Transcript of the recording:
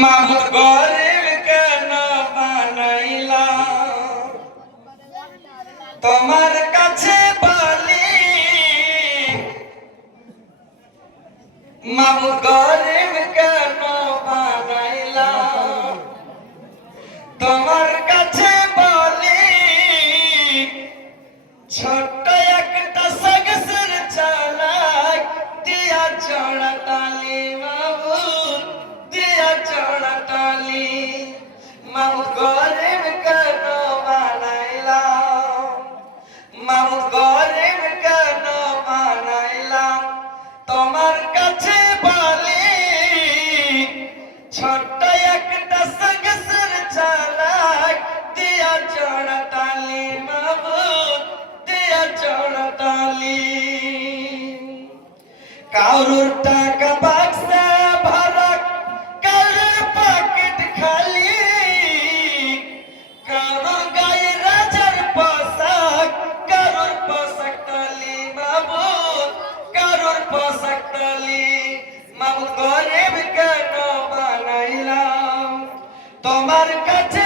মাবুদ গরিব কেন বানাইলা তোমার কাছে বলি মাবুদ গরিব কেন বানাইলা তোমার কাছে বলি ছোট্ট একটা সগসর চালাই দিয়া চড়া তালি মাবুদ দিয়া চড়া তালি মাবুদ গরিব কেন বানাইলা মাবুদ গরিব কেন বানাইলা তোমার কাছে বলি ছোট্ট একটা সগসর চালাই দিয়া চড়া তালি মাবুদ দিয়া চড়া তালি কারুর টাকা বাক্সা ভরা কারুর পকেট খালি কারুর গায়ে রাজার পোশাক কারুর পোশাক টালি মাবুদ কারুর পোশাক টালি মাবুদ গরিব কেন বানাইলাম তোমার কাছে